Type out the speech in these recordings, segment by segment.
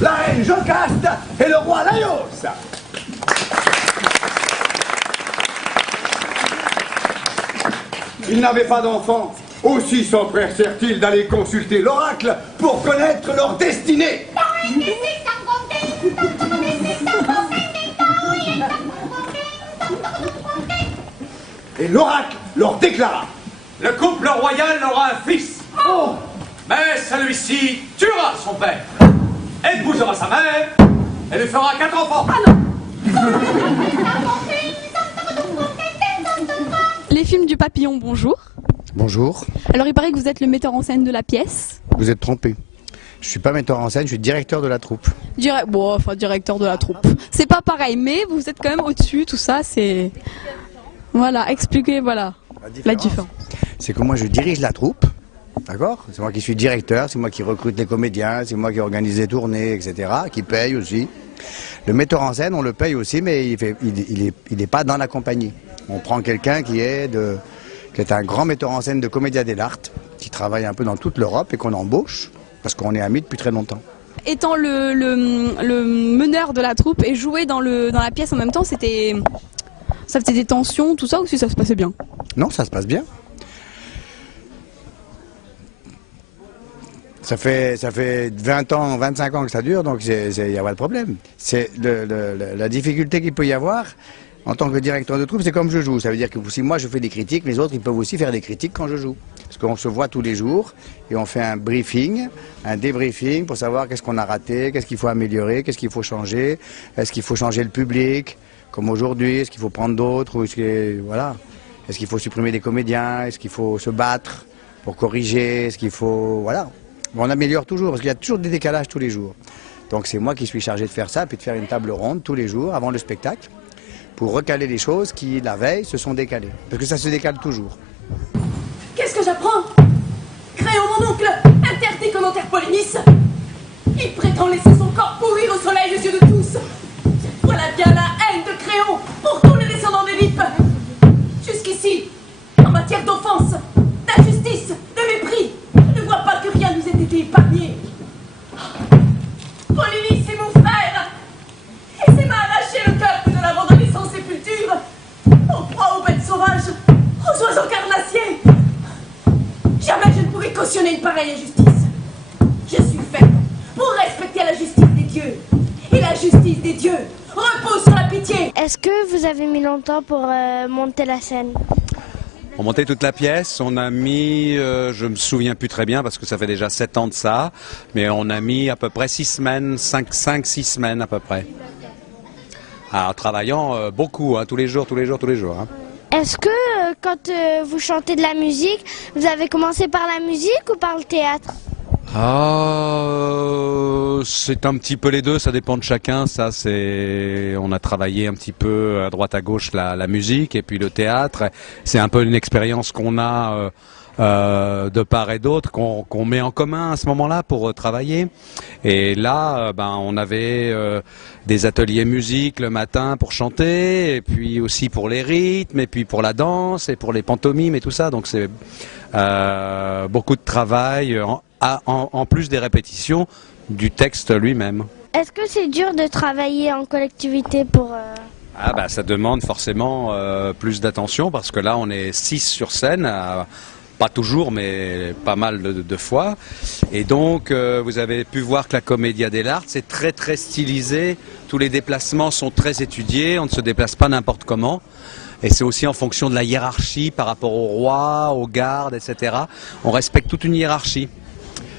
la reine Jocaste et le roi Laios. Ils n'avaient pas d'enfants. Aussi s'empressèrent-ils d'aller consulter l'oracle pour connaître leur destinée. Et l'oracle leur déclara: le couple royal aura un fils. Oh! Mais celui-ci tuera son père, épousera sa mère et lui fera 4 enfants. Ah non! Les films du papillon, bonjour. Bonjour. Alors il paraît que vous êtes le metteur en scène de la pièce. Vous êtes trompé. Je suis pas metteur en scène, je suis directeur de la troupe. Directeur de la troupe. C'est pas pareil, mais vous êtes quand même au-dessus, tout ça, c'est... Voilà, expliquez, voilà, la différence. C'est que moi je dirige la troupe, d'accord? C'est moi qui suis directeur, c'est moi qui recrute les comédiens, c'est moi qui organise les tournées, etc., qui paye aussi. Le metteur en scène, on le paye aussi, mais il est pas dans la compagnie. On prend quelqu'un qui est un grand metteur en scène de Commedia dell'arte, qui travaille un peu dans toute l'Europe et qu'on embauche, parce qu'on est amis depuis très longtemps. Étant le meneur de la troupe et jouer dans la pièce en même temps, ça faisait des tensions, tout ça, ou si ça se passait bien? Non, ça se passe bien. Ça fait 20 ans, 25 ans que ça dure, donc il n'y a pas de problème. C'est la difficulté qu'il peut y avoir en tant que directeur de troupe, c'est comme je joue. Ça veut dire que si moi je fais des critiques, les autres ils peuvent aussi faire des critiques quand je joue. Parce qu'on se voit tous les jours et on fait un briefing, un débriefing pour savoir qu'est-ce qu'on a raté, qu'est-ce qu'il faut améliorer, qu'est-ce qu'il faut changer, est-ce qu'il faut changer le public, comme aujourd'hui, est-ce qu'il faut prendre d'autres, est-ce qu'il faut supprimer des comédiens, est-ce qu'il faut se battre pour corriger, est-ce qu'il faut... Voilà. On améliore toujours, parce qu'il y a toujours des décalages tous les jours. Donc c'est moi qui suis chargé de faire ça, puis de faire une table ronde tous les jours avant le spectacle, pour recaler les choses qui, la veille, se sont décalées. Parce que ça se décale toujours. Qu'est-ce que j'apprends? Créon, mon oncle, interdit commentaire Polynice. Il prétend laisser son corps pourrir au soleil aux yeux de tous. Voilà bien la haine de Créon pour tous les descendants d'Édipe. Jusqu'ici, en matière d'offense, d'injustice, de mépris, je ne vois pas que rien nous ait été épargné. Polynice est mon frère, et c'est m'a arraché le cœur que de l'abandonner sans sépulture, aux proies aux bêtes sauvages, aux oiseaux carnassiers. Jamais je ne pourrai cautionner une pareille injustice. Je suis fait pour respecter la justice des dieux, et la justice des dieux repose sur la pitié. Est-ce que vous avez mis longtemps pour monter la scène? On montait toute la pièce, on a mis, je me souviens plus très bien parce que ça fait déjà 7 ans de ça, mais on a mis à peu près 6 semaines, 5-6 semaines à peu près. En travaillant beaucoup, hein, tous les jours. Hein. Est-ce que quand vous chantez de la musique, vous avez commencé par la musique ou par le théâtre? C'est un petit peu les deux, ça dépend de chacun. On a travaillé un petit peu à droite à gauche la musique et puis le théâtre. C'est un peu une expérience qu'on a de part et d'autre, qu'on met en commun à ce moment-là pour travailler. Et là, on avait des ateliers musique le matin pour chanter, et puis aussi pour les rythmes, et puis pour la danse, et pour les pantomimes et tout ça. Donc c'est beaucoup de travail. En plus des répétitions du texte lui-même. Est-ce que c'est dur de travailler en collectivité pour... Ça demande forcément plus d'attention parce que là on est 6 sur scène, pas toujours mais pas mal de fois. Et donc vous avez pu voir que la Commedia dell'arte c'est très très stylisé, tous les déplacements sont très étudiés, on ne se déplace pas n'importe comment. Et c'est aussi en fonction de la hiérarchie par rapport au roi, aux gardes, etc. On respecte toute une hiérarchie.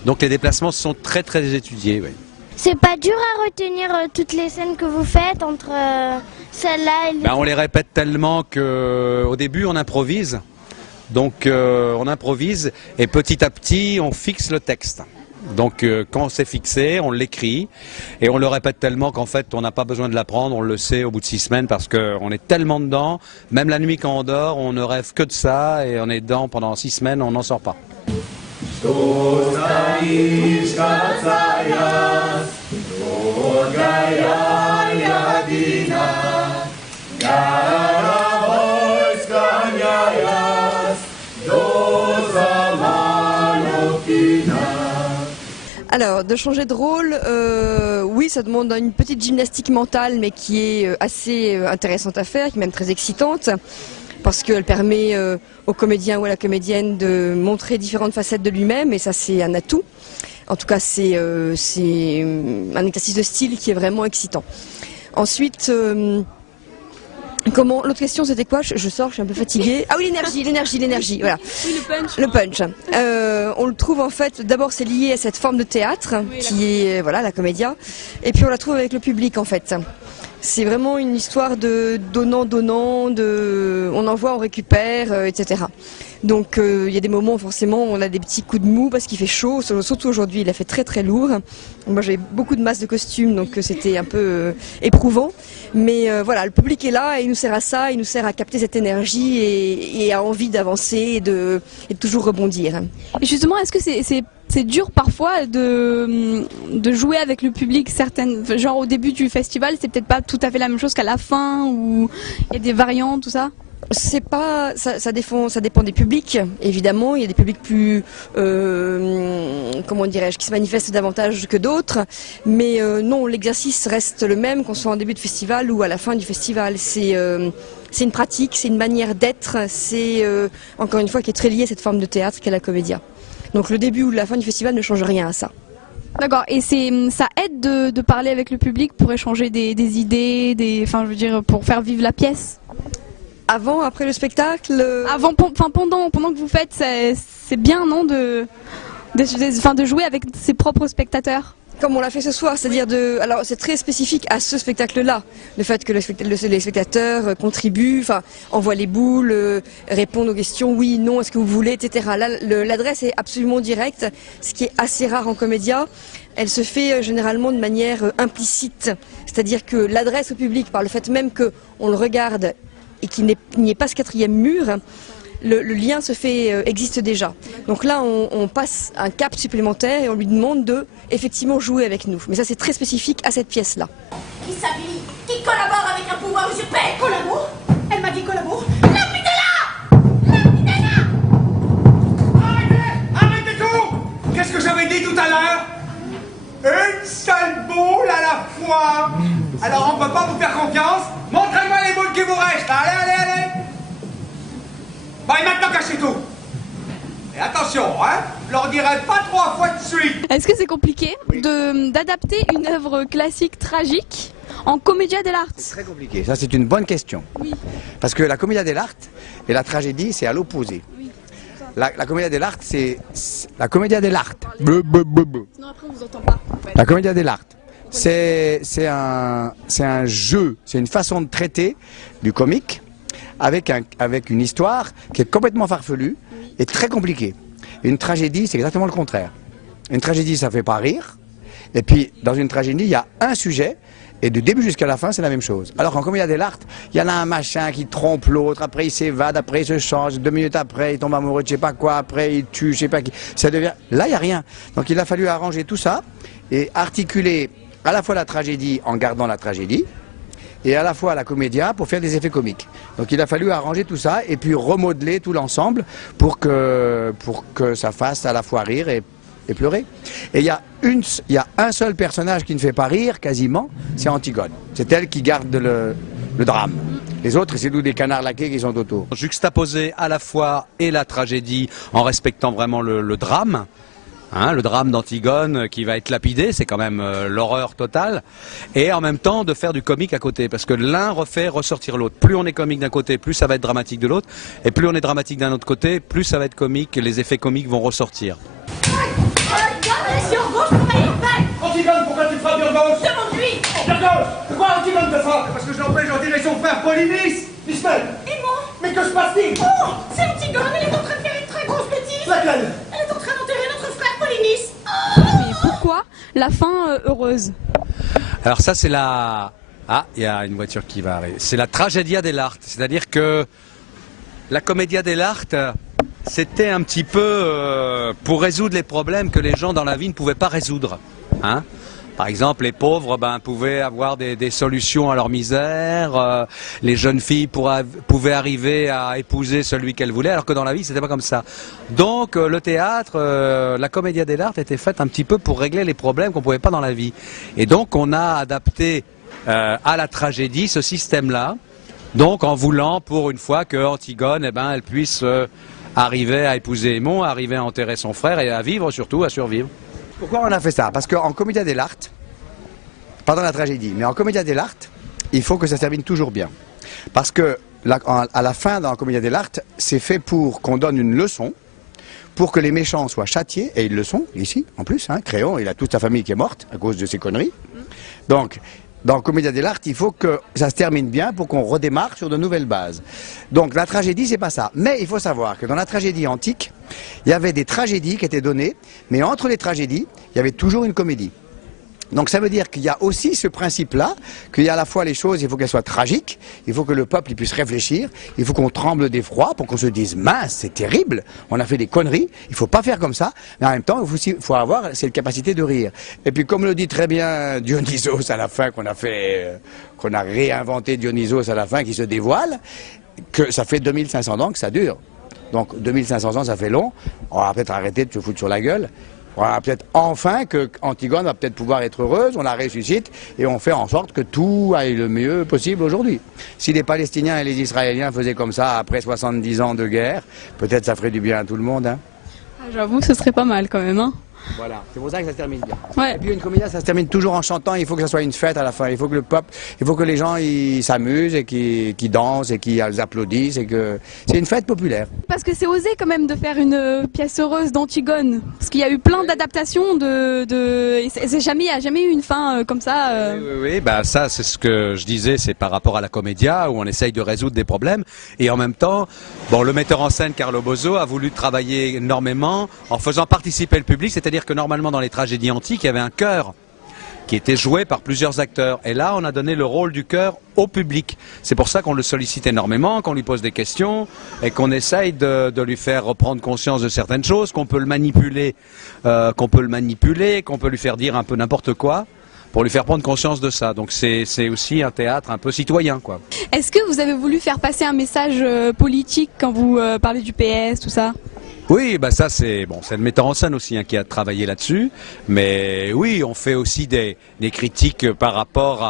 Donc les déplacements sont très très étudiés. Oui. C'est pas dur à retenir toutes les scènes que vous faites entre celle-là et les... On les répète tellement qu'au début on improvise. Donc on improvise et petit à petit on fixe le texte. Donc quand c'est fixé, on l'écrit et on le répète tellement qu'en fait on n'a pas besoin de l'apprendre, on le sait au bout de 6 semaines parce qu'on est tellement dedans, même la nuit quand on dort, on ne rêve que de ça et on est dedans pendant 6 semaines, on n'en sort pas. Alors, Alors, de changer de rôle, oui, ça demande une petite gymnastique mentale, mais qui est assez intéressante à faire, qui est même très excitante, parce qu'elle permet au comédien ou à la comédienne de montrer différentes facettes de lui-même, et ça c'est un atout. En tout cas, c'est un exercice de style qui est vraiment excitant. Ensuite, l'autre question c'était quoi? Je sors, je suis un peu fatiguée. Ah oui, l'énergie, voilà. Oui, Le punch. On le trouve en fait, d'abord c'est lié à cette forme de théâtre, qui est voilà, la comédia, et puis on la trouve avec le public en fait. C'est vraiment une histoire de donnant-donnant, on envoie, on récupère, etc. Donc il y a des moments où forcément on a des petits coups de mou parce qu'il fait chaud, surtout aujourd'hui il a fait très très lourd. Moi j'avais beaucoup de masse de costumes donc c'était un peu éprouvant. Mais voilà, le public est là et il nous sert à ça, il nous sert à capter cette énergie et à envie d'avancer et de toujours rebondir. Et justement, est-ce que c'est dur parfois de jouer avec le public, genre au début du festival, c'est peut-être pas tout à fait la même chose qu'à la fin, ou il y a des variantes, tout ça? C'est pas, ça dépend des publics, évidemment. Il y a des publics plus, comment dirais-je, qui se manifestent davantage que d'autres. Mais non, l'exercice reste le même, qu'on soit en début de festival ou à la fin du festival. C'est une pratique, c'est une manière d'être. C'est encore une fois qui est très liée à cette forme de théâtre qu'est la comédia. Donc le début ou la fin du festival ne change rien à ça. D'accord, et ça aide de parler avec le public pour échanger des idées, enfin je veux dire pour faire vivre la pièce. Avant, après le spectacle pendant que vous faites, c'est bien, non, de jouer avec ses propres spectateurs? Comme on l'a fait ce soir, c'est-à-dire alors c'est très spécifique à ce spectacle-là, le fait que les spectateurs contribuent, enfin envoient les boules, répondent aux questions, oui, non, est-ce que vous voulez, etc. Là, l'adresse est absolument directe, ce qui est assez rare en comédia. Elle se fait généralement de manière implicite, c'est-à-dire que l'adresse au public, par le fait même qu'on le regarde et qu'il n'y ait pas ce quatrième mur, le lien existe déjà. Donc là, on passe un cap supplémentaire et on lui demande de effectivement jouer avec nous. Mais ça, c'est très spécifique à cette pièce-là. Qui s'habille, qui collabore avec un pouvoir usurpé. Collabore? Elle m'a dit collabore. Lapidez-la! Arrêtez tout! Qu'est-ce que j'avais dit tout à l'heure? Une seule boule à la fois. Alors on peut pas vous faire confiance. Montrez-moi les boules qui vous restent. Allez. Bon, et maintenant cachez tout. Et attention, hein, je leur dirai pas 3 fois de suite. Est-ce que c'est compliqué d'adapter une œuvre classique tragique en commedia dell'arte? C'est très compliqué, ça c'est une bonne question. Oui. Parce que la commedia dell'arte et la tragédie, c'est à l'opposé. Oui. La commedia dell'arte, c'est... La commedia dell'arte. Sinon après on vous entend pas. En fait. La commedia dell'arte, c'est un jeu, c'est une façon de traiter du comique avec une histoire qui est complètement farfelue et très compliquée. Une tragédie, c'est exactement le contraire. Une tragédie, ça fait pas rire. Et puis, dans une tragédie, il y a un sujet, et du début jusqu'à la fin, c'est la même chose. Alors qu'en commedia dell'arte, il y en a un machin qui trompe l'autre, après il s'évade, après il se change, 2 minutes après, il tombe amoureux de je sais pas quoi, après il tue, je sais pas qui. Ça devient... Là, il n'y a rien. Donc il a fallu arranger tout ça et articuler à la fois la tragédie en gardant la tragédie, et à la fois la comédia pour faire des effets comiques. Donc il a fallu arranger tout ça et puis remodeler tout l'ensemble pour que ça fasse à la fois rire et pleurer. Et il y a un seul personnage qui ne fait pas rire quasiment, c'est Antigone. C'est elle qui garde le drame. Les autres, c'est nous des canards laqués qui sont autour. Juxtaposer à la fois et la tragédie en respectant vraiment le drame. Hein, le drame d'Antigone qui va être lapidé, c'est quand même l'horreur totale, et en même temps de faire du comique à côté, parce que l'un refait ressortir l'autre. Plus on est comique d'un côté, plus ça va être dramatique de l'autre, et plus on est dramatique d'un autre côté, plus ça va être comique, et les effets comiques vont ressortir. Antigone, pourquoi tu frappes Burgos? Demande-lui. Burgos, pourquoi Antigone te frappe? Parce que je l'empêche d'enterrer son frère Polynice. Ismaël. Et moi? Mais que se passe-t-il? Oh, c'est Antigone, elle est en train de faire une très grosse bêtise. Laquelle? Elle est en train d'enterrer notre frère Polynice. Mais pourquoi la fin heureuse? Alors ça c'est la... Ah, il y a une voiture qui va arriver. C'est la tragedia dell'arte, c'est-à-dire que la commedia dell'arte, c'était un petit peu pour résoudre les problèmes que les gens dans la vie ne pouvaient pas résoudre. Hein? Par exemple, les pauvres pouvaient avoir des solutions à leur misère, les jeunes filles pouvaient arriver à épouser celui qu'elles voulaient, alors que dans la vie, c'était pas comme ça. Donc le théâtre, la Commedia dell'arte était faite un petit peu pour régler les problèmes qu'on pouvait pas dans la vie. Et donc on a adapté à la tragédie ce système-là, donc en voulant pour une fois que Antigone, elle puisse arriver à épouser Aimon, arriver à enterrer son frère et à vivre, surtout à survivre. Pourquoi on a fait ça? Parce qu'en Commedia dell'arte, pas dans la tragédie, mais en Commedia dell'arte, il faut que ça se termine toujours bien. Parce que à la fin dans la Commedia dell'arte, c'est fait pour qu'on donne une leçon, pour que les méchants soient châtiés, et ils le sont, ici, en plus. Hein, Créon, il a toute sa famille qui est morte à cause de ses conneries. Donc, dans Commedia dell'arte, il faut que ça se termine bien pour qu'on redémarre sur de nouvelles bases. Donc la tragédie, c'est pas ça. Mais il faut savoir que dans la tragédie antique, il y avait des tragédies qui étaient données, mais entre les tragédies, il y avait toujours une comédie. Donc ça veut dire qu'il y a aussi ce principe-là, qu'il y a à la fois les choses, il faut qu'elles soient tragiques, il faut que le peuple puisse réfléchir, il faut qu'on tremble d'effroi pour qu'on se dise « mince, c'est terrible, on a fait des conneries, il ne faut pas faire comme ça », mais en même temps, il faut avoir cette capacité de rire. Et puis comme le dit très bien Dionysos à la fin, qu'on a réinventé Dionysos à la fin, qui se dévoile, que ça fait 2500 ans que ça dure. Donc 2500 ans, ça fait long, on va peut-être arrêter de se foutre sur la gueule. On va peut-être enfin que Antigone va peut-être pouvoir être heureuse, on la ressuscite et on fait en sorte que tout aille le mieux possible aujourd'hui. Si les Palestiniens et les Israéliens faisaient comme ça après 70 ans de guerre, peut-être ça ferait du bien à tout le monde. Hein. J'avoue, ce serait pas mal quand même. Hein. Voilà, c'est pour ça que ça se termine bien. Ouais. Et puis une comédie, ça se termine toujours en chantant, il faut que ça soit une fête à la fin, il faut que le peuple, il faut que les gens s'amusent et qu'ils dansent et qu'ils applaudissent et que c'est une fête populaire. Parce que c'est osé quand même de faire une pièce heureuse d'Antigone, parce qu'il y a eu plein d'adaptations et il n'y a jamais eu une fin comme ça. Oui, ça c'est ce que je disais, c'est par rapport à la Commedia où on essaye de résoudre des problèmes et en même temps, le metteur en scène Carlo Bozzo a voulu travailler énormément en faisant participer le public, c'est-à-dire que normalement dans les tragédies antiques, il y avait un chœur qui était joué par plusieurs acteurs. Et là, on a donné le rôle du chœur au public. C'est pour ça qu'on le sollicite énormément, qu'on lui pose des questions et qu'on essaye de lui faire reprendre conscience de certaines choses, qu'on peut le manipuler, qu'on peut lui faire dire un peu n'importe quoi pour lui faire prendre conscience de ça. Donc c'est aussi un théâtre un peu citoyen, quoi. Est-ce que vous avez voulu faire passer un message politique quand vous parlez du PS, tout ça ? Oui, ça c'est le metteur en scène aussi qui a travaillé là-dessus, mais oui, on fait aussi des critiques par rapport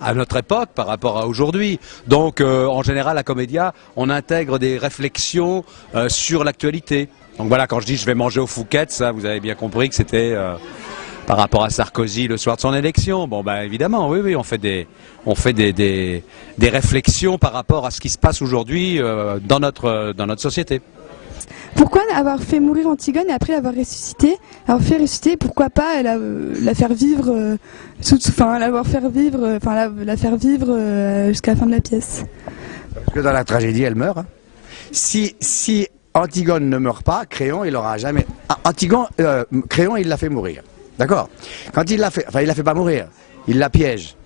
à notre époque, par rapport à aujourd'hui. Donc en général, à Commedia, on intègre des réflexions sur l'actualité. Donc voilà, quand je dis je vais manger aux Fouquettes, ça vous avez bien compris que c'était par rapport à Sarkozy le soir de son élection. Évidemment, oui, on fait des réflexions par rapport à ce qui se passe aujourd'hui dans notre société. Pourquoi avoir fait mourir Antigone et après l'avoir ressuscité? Alors fait ressusciter, pourquoi pas la faire vivre, la faire vivre jusqu'à la fin de la pièce? Parce que dans la tragédie, elle meurt. Hein. Si Antigone ne meurt pas, Créon, il n'aura jamais... Créon, il l'a fait mourir. D'accord? Quand il l'a fait... Enfin, il l'a fait pas mourir. Il la piège.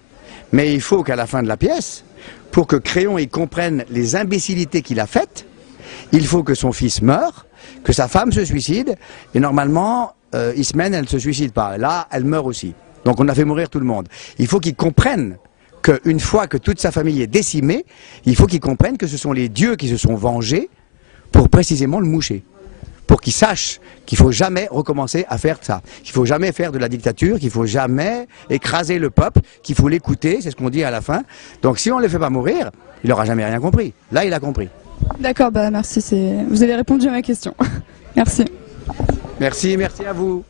Mais il faut qu'à la fin de la pièce, pour que Créon il comprenne les imbécilités qu'il a faites, il faut que son fils meure, que sa femme se suicide, et normalement, Ismène, elle ne se suicide pas. Là, elle meurt aussi. Donc on a fait mourir tout le monde. Il faut qu'il comprenne qu'une fois que toute sa famille est décimée, il faut qu'il comprenne que ce sont les dieux qui se sont vengés pour précisément le moucher. Pour qu'il sache qu'il ne faut jamais recommencer à faire ça. Qu'il ne faut jamais faire de la dictature, qu'il ne faut jamais écraser le peuple, qu'il faut l'écouter, c'est ce qu'on dit à la fin. Donc si on ne le fait pas mourir, il n'aura jamais rien compris. Là, il a compris. D'accord, merci, vous avez répondu à ma question. Merci. Merci à vous.